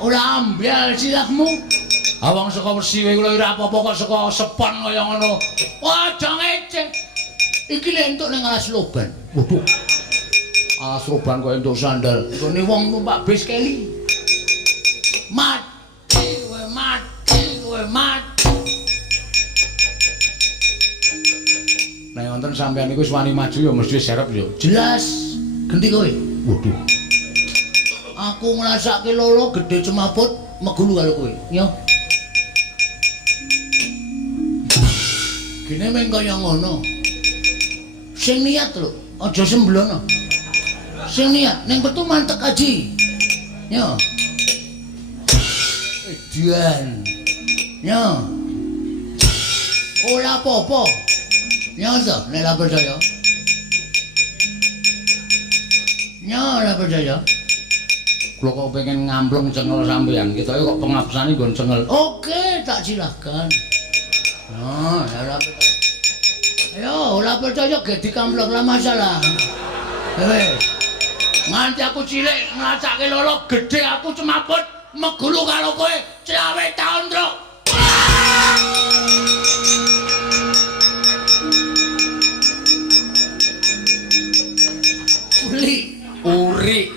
Ora ambyal silahmu. Awang saka wesi kowe kula ora apa-apa kok saka sepon kaya ngono. Aja ngeceh. Iki lek entuk ning alas loban. Waduh. Alas roban kok entuk sandal. Nggone wong numpak bis keli. Mati kowe mati. Nek wonten sampeyan niku wis wani maju ya mesti serep ya. Jelas. Gendi kowe. Waduh. Aku ngrasake lolo gedhe cemaput megulu karo kowe. Yo. Kene meng kaya ngono. Sing niat lho, aja semblono. Sing niat ning petu mantek aji. Yo. Dian. Yo. Ora apa-apa. Yo to, nek ora percaya. Yo ora percaya. Kula kok pengen ngamplung cengel sampeyan. Ketoke kok pengabsane nggon cengel. Oke, tak silahkan. Nah, ora percaya. Ayo, ora percaya ge dikamplok lah masalah. Wes. Nganti aku cilik ngrasake loro gedhe aku cemaput megulu karo kowe 20 tahun, Tru. Uri.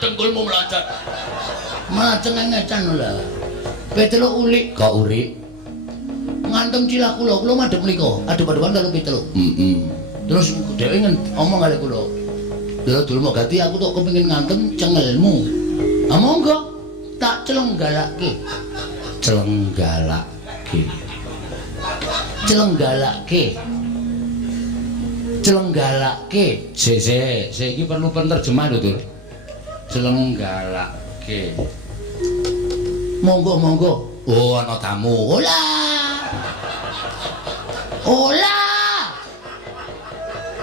Dengkulmu melocot. Malah cengengecan lho. Peteluk uli. Kok uri? Ngantem cilah kula madhep mriko, adep-adepan karo Peteluk. Terus dhewe ngomong karo kula. Lha Dulma Gati aku tok kepengin ngantem cengelmu. Ah monggo tak celenggalakke. Celenggalake. Celenggalake. Sik iki perlu penerjemah lho, Dur. Celenggalake. Monggo. Oh, ana tamu. Ola.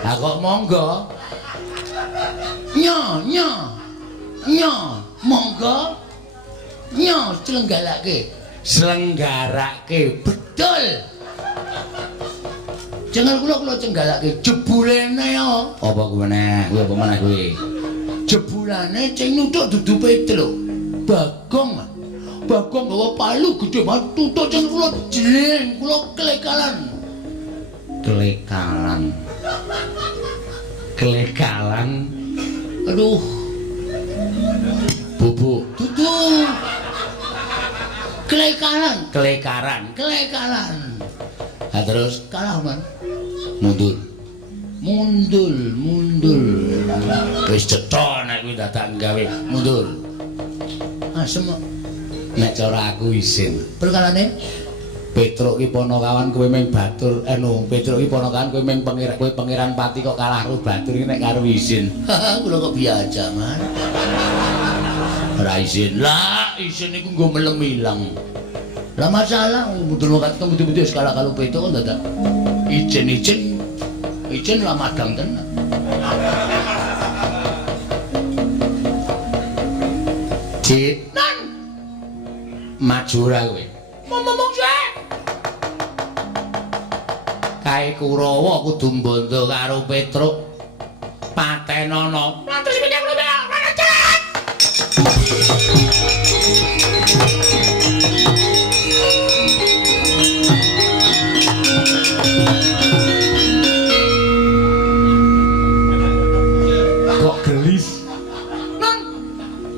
Lah kok monggo? Nyo, monggo. Nyo celenggalake. Selenggarake, betul. Jangan kula cenggalake jebulene ya. Apa kuwi meneh? Kuwi apa meneh kuwi? Jebulane sing nuthuk dudu Petruk. Bagong gawa palu gedhe banget tutuk jeneng kula jling, kula klekalan. Aduh. Bubuk. Dudu. Klekaran. Nah, terus kalah man. Mundur. Wis cetha nek kuwi dadak gawe mundur. Asem. Nek cara aku isin. Perkarane Petruk ki ponokawan kowe meng batur Petruk ki ponokawan kowe meng pangeran pati kok kalah karo batur iki nek karo isin. Kula kok biasa man. Ora isin. Lah isin iku nggo melem ilang. Lah masalah betul ketemu betul skala kalau Petruk kan dadak Ijen lah madang tenan. Cinan maju ora kowe. Ngomong sik. Kae Kurawa kudu mbondo karo Petruk. Patenono. Lantas piye kula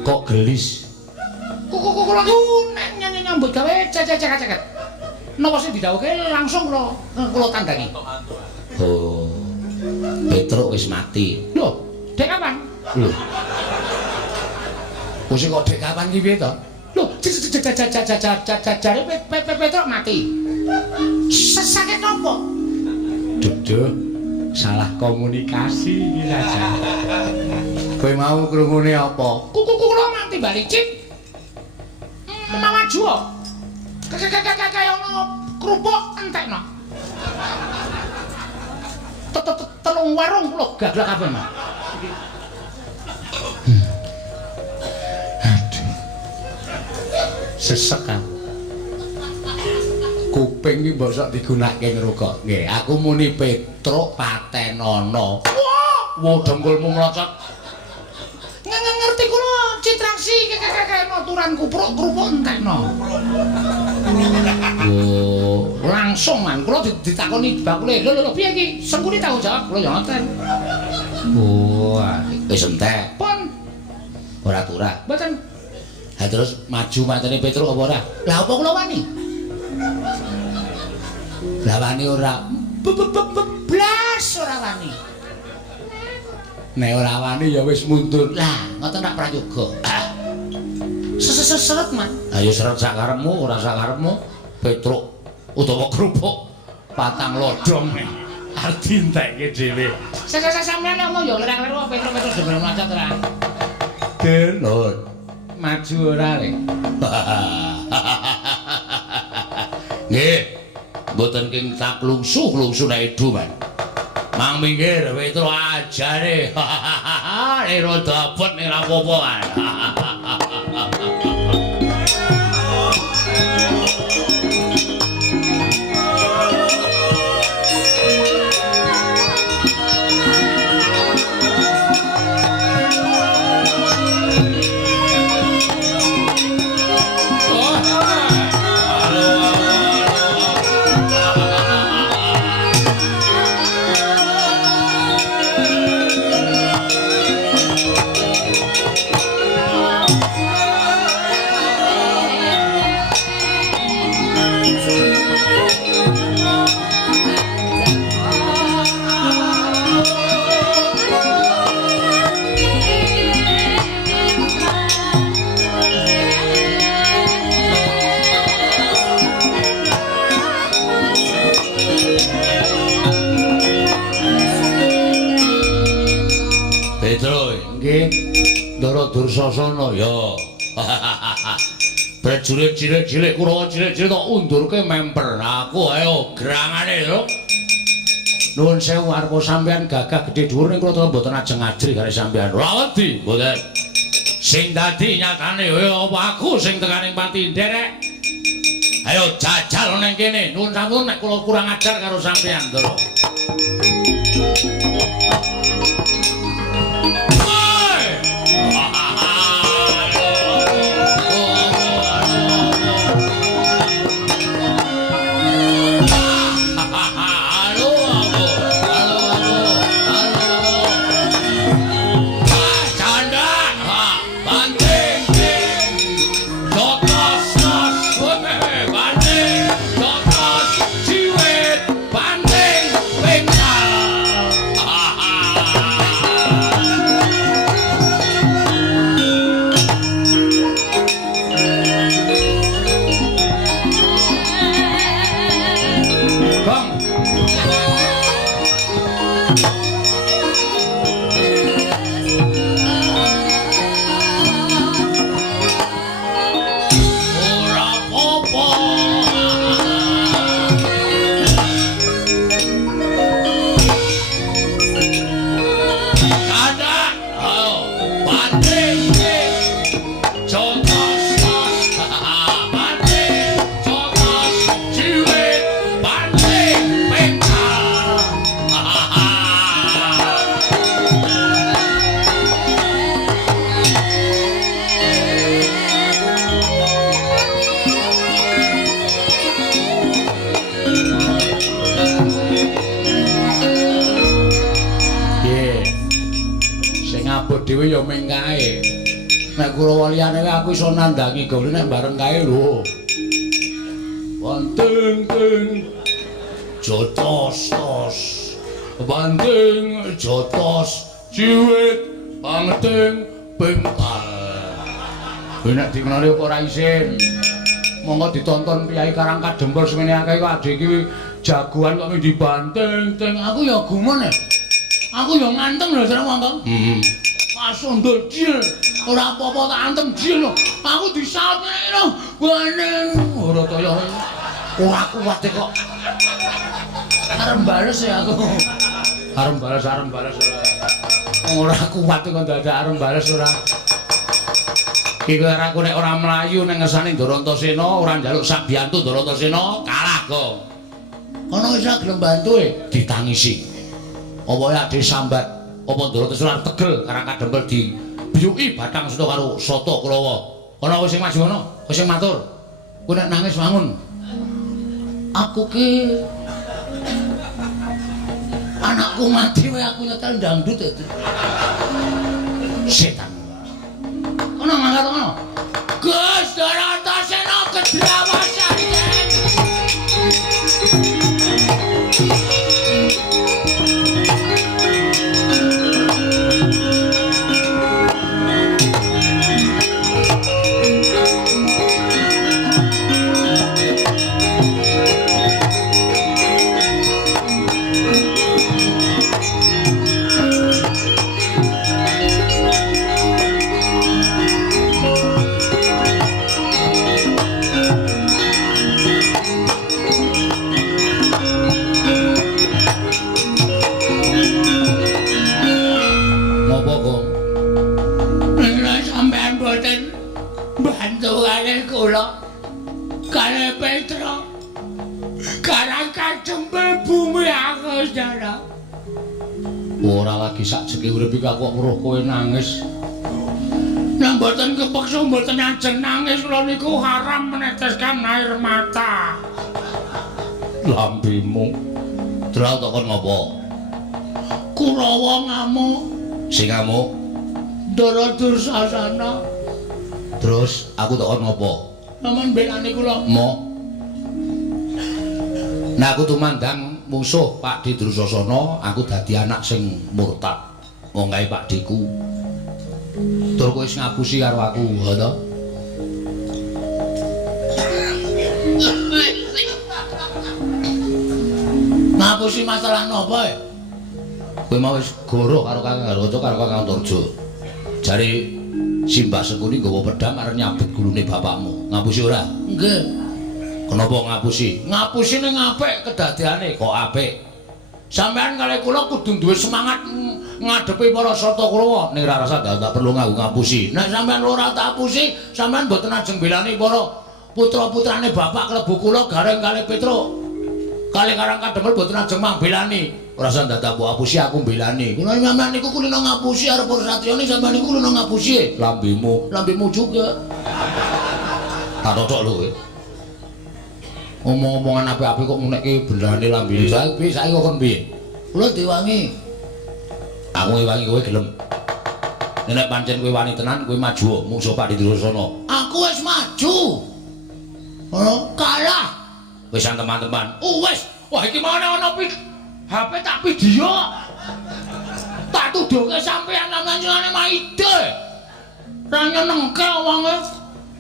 Kok gelis? Kula nyanyi nyambut gawe cecek-ceket. Napa sing didhawuhke langsung kula tandangi. Oh. Petruk wis mati. Lho, dek kapan? Lho. Wis kok dek kapan ki piye to? Lho, jare Petruk mati. Sakit napa? Duduh, salah komunikasi iki saja. Kowe mau krungune apa? Kula mati balicik. Maju kok. Kaya ono kerupuk entekno. Telung warung kula gaglak kabeh, Mas. Aduh. Sesek kan. Kuping iki mbok sok digunakake ngrokok. Nggih, aku muni Petruk Patenono. Wah, dengkulmu mlocot. Ngerti kula citraksi kaya aturan kerupuk entekno. Oh, langsung man kula ditakoni bakule. Lho piye iki? Sengkuni tanggung jawab kula ya ngoten. Oh, wis entek. Pun ora turah. Mboten. Ha terus maju matene Petruk apa ora? Lah apa kula wani? Lah wani ora. Blas ora wani. Nek ora wani ya wis mundur. Lah, ngoten rak prayoga. Seret man. Ha ya seret sakarepmu, ora sakarepmu. Petruk utawa kerupuk patang lodong arti entekke dhewe. Sampeyan ngomong ya leren-leren Petruk jeneng macet ora. Delon. Maju ora le. Nggih. Mboten king tak lungsuh nek edu man. Mang minggir Petruk ajare. Ero dapet ning apa-apa kan. Ndara Dursasana ya. Prajurit cilik-cilik Kurawa cilik-cilik tak undurke memper. Aku ayo gerangane yo. Nuwun sewu arepa sampean gagah gedhe dhuwur ning kula mboten ajeng ajri karo sampean. Ora wedi, mboten. Sing dadi nyatane ya apa aku sing tekaning pati nderek. Ayo jajal ning kene. Nuwun sampun nek kula kurang ajar karo sampean, Ndara. Dhewe ya ming kae. Nek Kurawa liyane aku iso nandangi gawe nek bareng kae lho. Wonten teng jotos-tos. Wonten jotos ciwit pangting pengkal. Nek dikenali apa ora isin. Monggo ditonton Piyai Karang Kadempel semene akeh kok adhe iki jagoan kok dibanteng teng aku ya gumun. Aku ya nganteng lho jare wonten. Asundul jil, ora apa-apa tak antem jil lho. Aku disaut ngene lho. Baneng ora kaya ora kuat kok. Arep bales ya aku. Arep bales ora kuat kok dadak arep bales ora. Iki aku nek ora mlayu ning ngersane Ndarantasena, ora njaluk sabiyantu Ndarantasena, kalah kok. Ana wis gelem bantu ditangisi. Apa ya ade sambat apa Ndarantasena tegel Karang Kadempel dibiyuki Bathang Suta karo Sata Kurawa. Ana kowe sing maju ana, kowe sing matur. Kowe nek nangis wangun. Aku ki anakku mati wae aku nyetel dangdut itu. Setan. Kono mangkat kono. Gus Ndarantasena kedrawasan. Kula kare Petra Karang Kadempel bumi aku jara. Ora lagi sak jeke urip iki aku weruh kowe nangis. Nang mboten kepeksa mboten ajeng nangis kula niku haram meneteskan air mata. Lambemu Dra takon ngopo? Kurawa ngamuk. Sing ngamuk Ndara Dursasana. Terus aku takon ngopo? Naman belane kula. Mo. Nah aku tumandang musuh Pak Di Dursasana, aku dadi anak sing murtad. Wong kae Pak Diku. Tur kowe wis ngapusi karo aku, ha to? Ngapusi masalah napa? Kowe mau wis goro karo Kakang Garwaca karo Kakang Turjo. Jare Simbah Sekuni nggawa pedang arep nyabut gulune bapakmu. Ngapusi ora? Nggih. Kenapa ngapusi? Ngapusi ning apik kedadeane kok apik. Sampeyan kalih kula kudu duwe semangat ngadepi para Satakurawa ning ora rasa tak perlu ngapusi. Nek sampeyan ora tak apusi, sampeyan mboten ajeng belani para putra-putrane bapak klebu kula Gareng kalih Petruk. Kalih Karang Kademel mboten ajeng mangbelani. Ora usah dadak mbok apusi aku belani. Kula sampeyan niku kulino ngapusi arep satriyane sampeyan niku kulino ngapusi. Lambemu juga. Tak totok lho. Omong-omongan apik-apik kok menekke bendane lambene. Saiki kok kon piye? Kula diwangi. Aku ngewangi kowe gelem. Nek pancen kowe wani tenan, kowe maju musuh Pak Didrasana. Aku wis maju. Kalah. Wis teman-teman. Wis. Wah iki mau ana HP tak video. Tak tuduhke sampeyan nang Maide. Ra nyenengke wonge.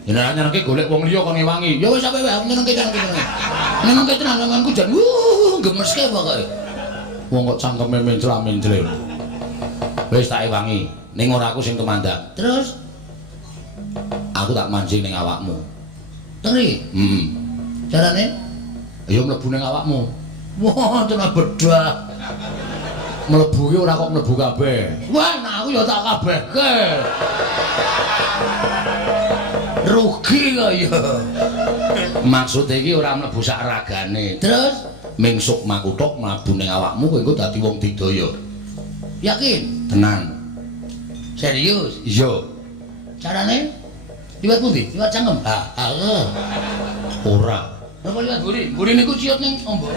Yen ora nyenengke golek wong liya kon ngewangi. Ya wis sampe wae nyenengke tenan. Nyenengke tenan sampeyanku jan gemeske pokoke. Wong kok cangkeme mencla-menclem. Wis tak ewangi. Ning ora aku sing kemandang. Terus aku tak mancing ning awakmu. Tengri? Carane? Ya mlebu ning awakmu. Wah, tenan bedah. Mlebu ki ora kok mlebu kabeh. Wah, nah aku ya tak kabehke. Rugi kok ya. Maksud iki ora mlebu sak ragane. Terus mingsuk makuthok mlebu ning awakmu kowe engko dadi wong digdaya. Yakin? Tenan. Serius? Iya. Carane? Liwat pundi? Liwat cangkem? Ora. Apa liwat buri? Buri niku ciut ning ombo.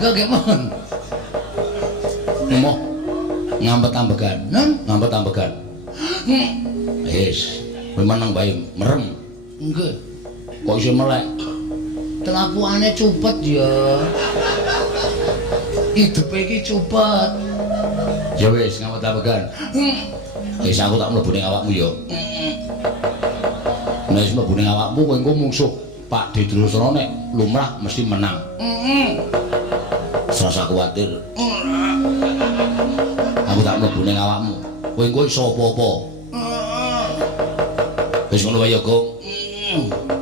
Enggak mon. Moh ngampet ambegan. Ngampet ambegan. Wis, kowe meneng bae merem. Nggih. Kok iso melek? Kelakuane cupet ya. Hidupe iki cupet. Ya wis, ngampet ambegan. Wis aku tak mlebu ning awakmu ya. Nek wis mlebu ning awakmu kowe engko mungsuh Pak Didrasana nek lumrah mesti menang. Serasa kuwatir. Aku tak mlebu ning awakmu. Kowe engko iso apa-apa. Wis ngono wae ya, Gong.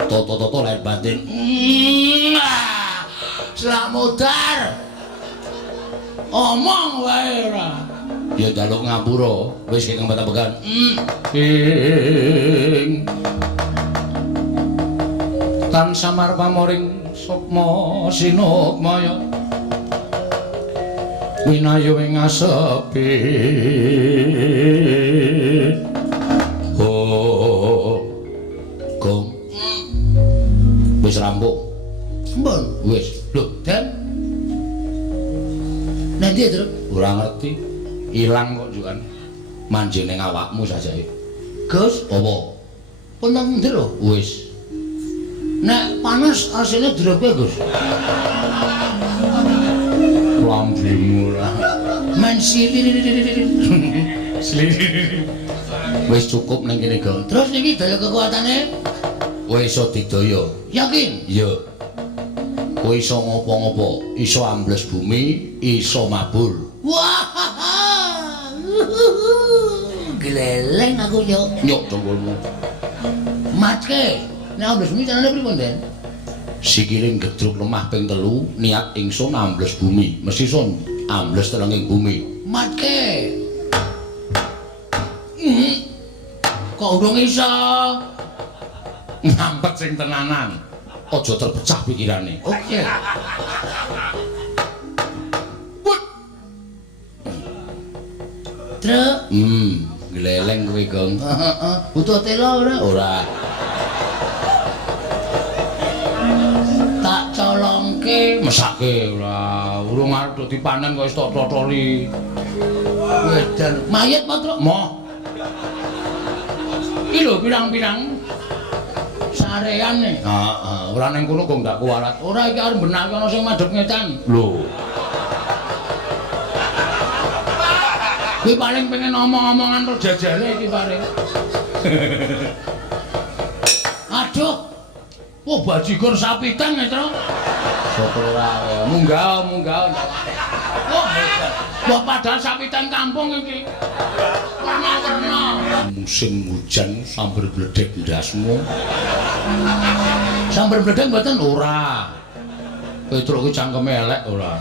Toto-toto lahir batin. Slamudar. Omong wae ora. Ya jaluk ngapura. Wis kek ngambet ambegan. Ing tan samar pamoring sukma sinukmaya winayu ing asepi Gong wis rampung Mbon wis lho Dan nanti terus ora ngerti ilang kok jukan manjing ning awakmu sajae Gus apa pun nang ndero wis nek panas asine drope Gus lambemu lah men silir wis cukup ning kene Gong terus niki daya kekuatane kowe iso digdaya yakin iya kowe iso ngopo-ngopo iso ambles bumi iso mabur wah geleleng aku yo nyok dongkolmu matke nek ambles bumi carane pripun Den sikile gedruk lemah ping 3 niat ingsun ambles bumi mesti son ambles telenging bumi matke kok urung iso ngampet sing tenanan aja terpecah pikirane oke Truk gleleng kowe Gong butuh telo ora ora tak colongke mesake ora urung arep dadi panen kok wis tok totoli wedan mayit apa Truk moh iki lho pirang-pirang sarean nih heeh ora ning kono kok ndak kuwarat ora iki arep benake ana sing madhep ngetan lho kuwi paling pengen omong-omongan terus jajale iki paling aduh wah bajigur sapitan ya Truk Sopir ora munggah. Wah, padahal sapitan kampung iki. Warna-warna. Musim hujan sambar bledek ndasmu. Sambar bledek mboten ora. Petruk ki cangkeme elek ora.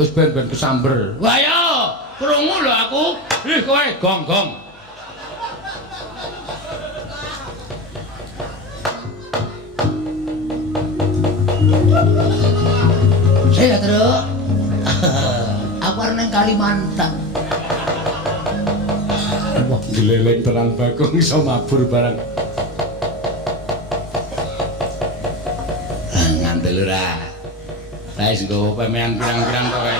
Wis ben-ben kesamber. Wah yo, krungu lho aku. Ih kowe gong-gong. Saya Truk. Aku arep nang Kalimantan. Wah, geleleng tenan Bagong iso mabur barang. Ngandel ora. Lah wis nggowo pemean pirang-pirang kowe.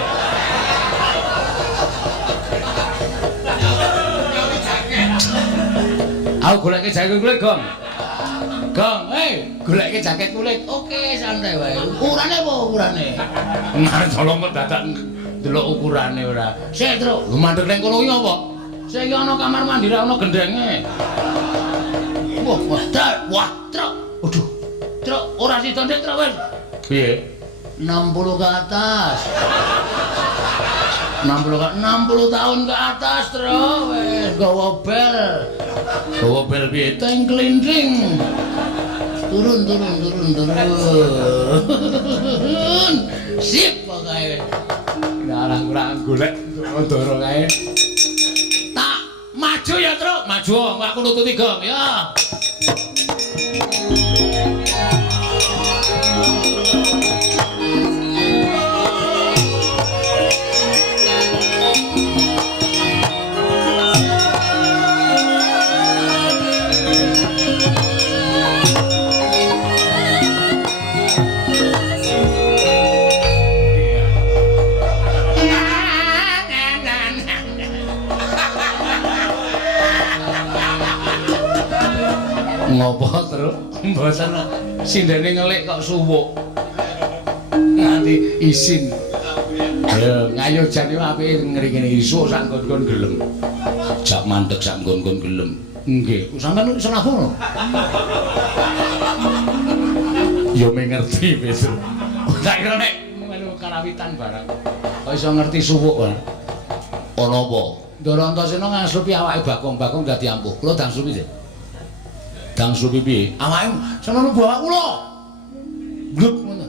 Aku goleke jaket kulit, Gong. Gong, goleke jaket kulit. Oke, santai wae. Ukurane apa ukurane? Ngarep tolong kok dadak delok ukurane ora. Sik, Truk. Mandeg ning kono iki apa? Sik iki ana kamar mandi ra ana gendenge. Wah, Truk. Waduh. Truk, ora sida ndek, Truk wis. Piye? 60 ke atas. 60 tahun ke atas, Truk. Wis gawa bel. Gawa bel piye? Teng klindring. Turun. Sip pokoke. Narang-narang golek ndoro kae. Tak maju ya, Truk. Maju, aku nututi Gong ya. Ngopo Truk? Mboten sindene ngelik kok suwuk. Nganti isin. Ya, ngayojan yo apike ngrikene isuk sak nggon-nggon gelem. Jak mandeg sak nggon-nggon gelem. Nggih, sampeyan iso nafung. Yo mengerti wis. Tak kira nek melu karawitan barang. Kok iso ngerti suwuk wae. Ana apa? Ndara Antasena ngasupi awake Bagong dadi ampuh. Kula dang supi sih. Dang supi piye? Awake sono bawa kula. Gluk ngono.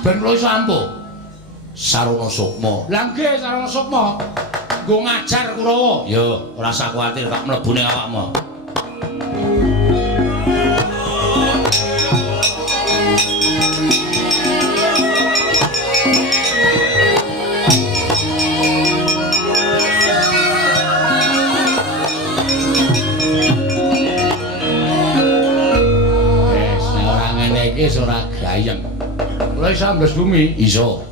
Ben kula iso ampuh. Sarana Sukma. Lah nggih Sarana Sukma. Nggo ngajar Kurawa. Ya, ora usah kuwatir tak mlebune awakmu. Wis ora gayeng. Kula iso ambles bumi, iso.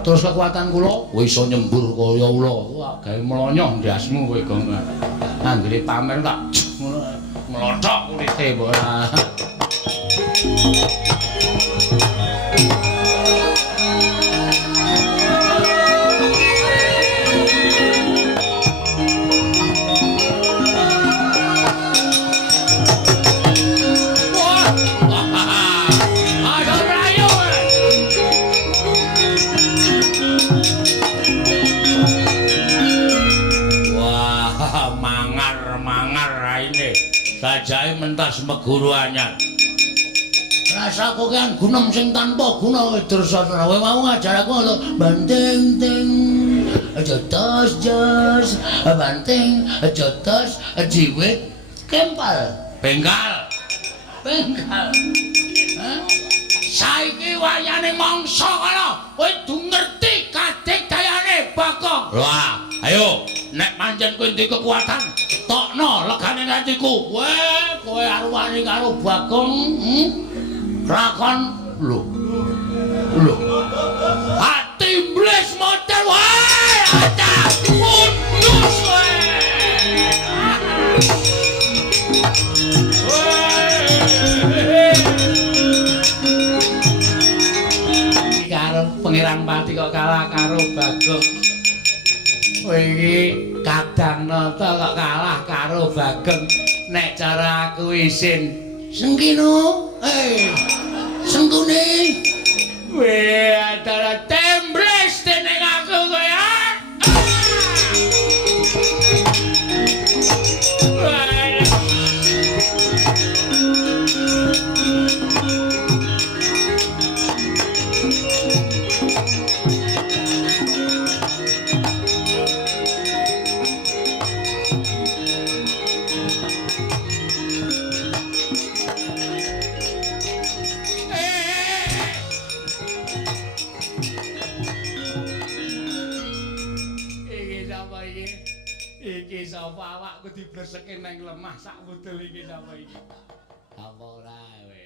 Terus kekuatan kula iso nyembur kaya ula. Wah, gawe mlonyoh ndasmu kowe, Gong. Anggere pamer tak mlothok kulite mbok ora. Sajake mentas meguru anyar. Rasa kokean gunung sing tanpa guna Dursasana. Kowe mau ngajar aku lho banting-ting. Aja jos, banting, aja tos, jiwit, kempal, bengkal. Saiki wayane mangsa kana. Kowe du ngerti kadigdayane Bagong. Wah, ayo nek pancen kowe ndek kekuatan tokno legane atiku. Weh, kowe arwani karo Bagong, lakon lho. Ati iblis model wae, ada putus wae. Karo Pangeran Pati kok kalah karo Bagong. Kowe iki kadang nata kok kalah karo Bagong. Nek cara aku isin Sengkino, sengkune sapa iki? Iki sapa awakku dibleseke nang lemah sak wudel iki sapa iki? Apa ora kowe?